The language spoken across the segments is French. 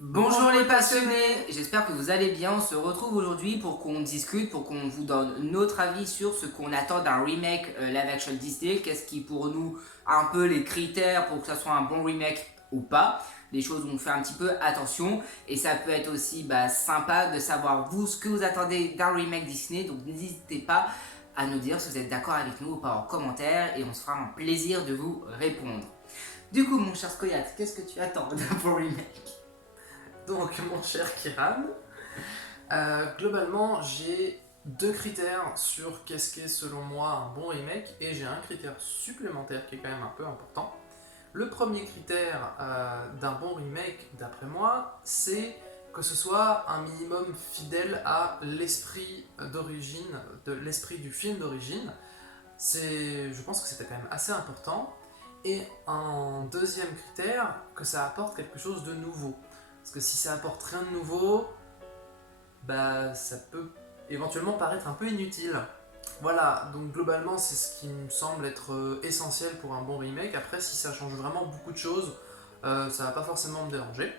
Bonjour les passionnés, j'espère que vous allez bien. On se retrouve aujourd'hui pour qu'on discute, pour qu'on vous donne notre avis sur ce qu'on attend d'un remake live action Disney. Qu'est-ce qui pour nous un peu les critères pour que ça soit un bon remake ou pas. Des choses où on fait un petit peu attention. Et ça peut être aussi sympa de savoir vous ce que vous attendez d'un remake Disney. Donc n'hésitez pas à nous dire si vous êtes d'accord avec nous ou pas en commentaire. Et on se fera un plaisir de vous répondre. Du coup mon cher Skoyat, qu'est-ce que tu attends d'un bon remake? Donc mon cher Kiran, globalement j'ai deux critères sur qu'est-ce qu'est selon moi un bon remake et j'ai un critère supplémentaire qui est quand même un peu important. Le premier critère d'un bon remake d'après moi c'est que ce soit un minimum fidèle à l'esprit d'origine, de l'esprit du film d'origine. Je pense que c'était quand même assez important. Et un deuxième critère, que ça apporte quelque chose de nouveau. Parce que si ça apporte rien de nouveau, ça peut éventuellement paraître un peu inutile. Voilà, donc globalement c'est ce qui me semble être essentiel pour un bon remake. Après si ça change vraiment beaucoup de choses, ça va pas forcément me déranger.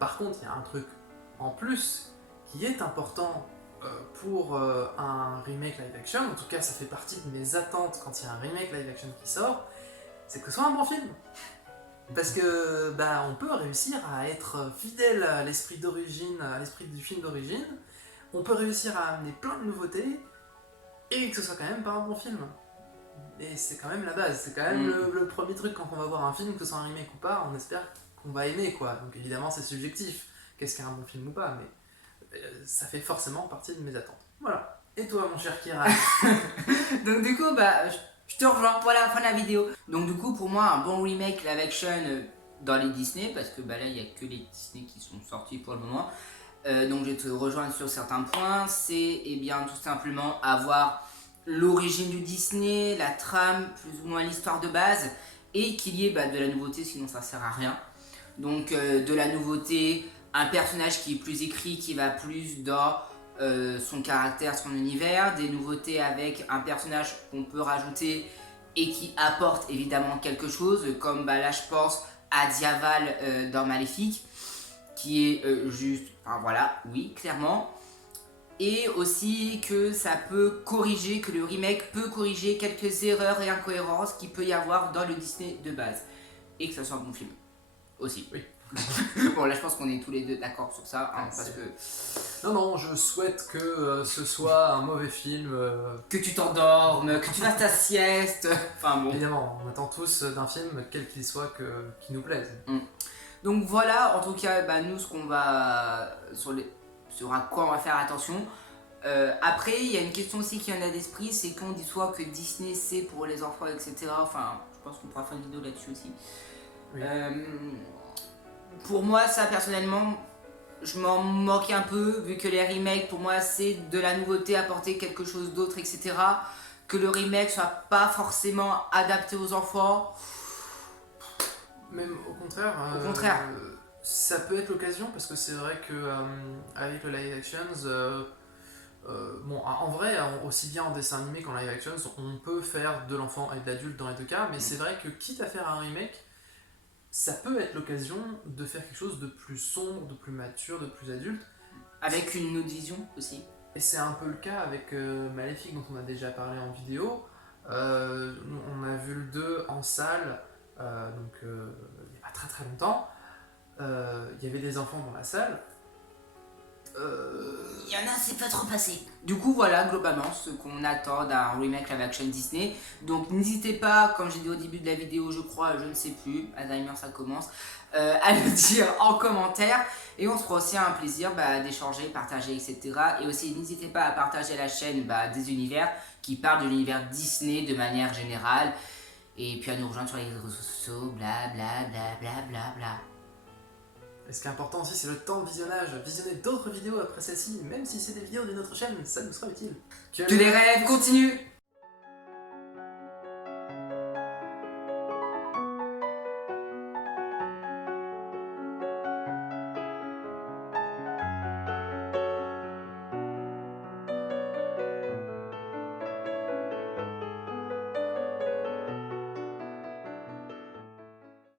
Par contre il y a un truc en plus qui est important pour un remake live action, en tout cas ça fait partie de mes attentes quand il y a un remake live action qui sort, c'est que ce soit un bon film. Parce que on peut réussir à être fidèle à l'esprit d'origine, à l'esprit du film d'origine, on peut réussir à amener plein de nouveautés, et que ce soit quand même pas un bon film. Et c'est quand même la base, c'est quand même le premier truc quand on va voir un film, que ce soit un remake ou pas, on espère qu'on va aimer quoi. Donc évidemment c'est subjectif, qu'est-ce qu'un bon film ou pas, mais ça fait forcément partie de mes attentes. Voilà. Et toi mon cher Kiran? Donc du coup, je te rejoins pour la fin de la vidéo. Donc du coup, pour moi, un bon remake live action dans les Disney, parce que là, il n'y a que les Disney qui sont sortis pour le moment. Donc je vais te rejoindre sur certains points. C'est tout simplement avoir l'origine du Disney, la trame, plus ou moins l'histoire de base, et qu'il y ait de la nouveauté, sinon ça sert à rien. Donc de la nouveauté, un personnage qui est plus écrit, qui va plus dans son caractère, son univers, des nouveautés avec un personnage qu'on peut rajouter et qui apporte évidemment quelque chose, comme là je pense à Diaval dans Maléfique, qui est juste, oui, clairement. Et aussi que ça peut corriger, que le remake peut corriger quelques erreurs et incohérences qu'il peut y avoir dans le Disney de base. Et que ça soit un bon film. Aussi. Oui. Bon là je pense qu'on est tous les deux d'accord sur ça, parce que... Non, je souhaite que ce soit un mauvais film. Que tu t'endormes, que tu fasses ta sieste, enfin bon. Évidemment, on attend tous d'un film, quel qu'il soit, qui nous plaise. Donc voilà, en tout cas, nous ce qu'on va... sur à quoi on va faire attention. Après, il y a une question aussi qui en a d'esprit, c'est qu'on dit soit que Disney c'est pour les enfants, etc. Enfin, je pense qu'on pourra faire une vidéo là-dessus aussi. Oui. Pour moi, ça personnellement, je m'en moque un peu, vu que les remakes, pour moi, c'est de la nouveauté, apporter quelque chose d'autre, etc. Que le remake soit pas forcément adapté aux enfants. Même au contraire. Au contraire. Ça peut être l'occasion, parce que c'est vrai que avec le live actions, en vrai, aussi bien en dessin animé qu'en live actions, on peut faire de l'enfant et de l'adulte dans les deux cas, mais c'est vrai que quitte à faire un remake, ça peut être l'occasion de faire quelque chose de plus sombre, de plus mature, de plus adulte. Avec une autre vision aussi. Et c'est un peu le cas avec Maléfique, dont on a déjà parlé en vidéo. On a vu le 2 en salle, il n'y a pas très très longtemps. Il y avait des enfants dans la salle. Il y en a, c'est pas trop passé. Du coup, voilà, globalement, ce qu'on attend d'un remake live action Disney. Donc, n'hésitez pas, comme j'ai dit au début de la vidéo, je crois, je ne sais plus, Alzheimer ça commence, à le dire en commentaire. Et on se fera aussi un plaisir d'échanger, partager, etc. Et aussi, n'hésitez pas à partager la chaîne des univers qui parlent de l'univers Disney de manière générale. Et puis à nous rejoindre sur les réseaux sociaux, bla. Et ce qui est important aussi, c'est le temps de visionnage. Visionner d'autres vidéos après celle-ci, même si c'est des vidéos de notre chaîne, ça nous sera utile. Que les rêves continuent!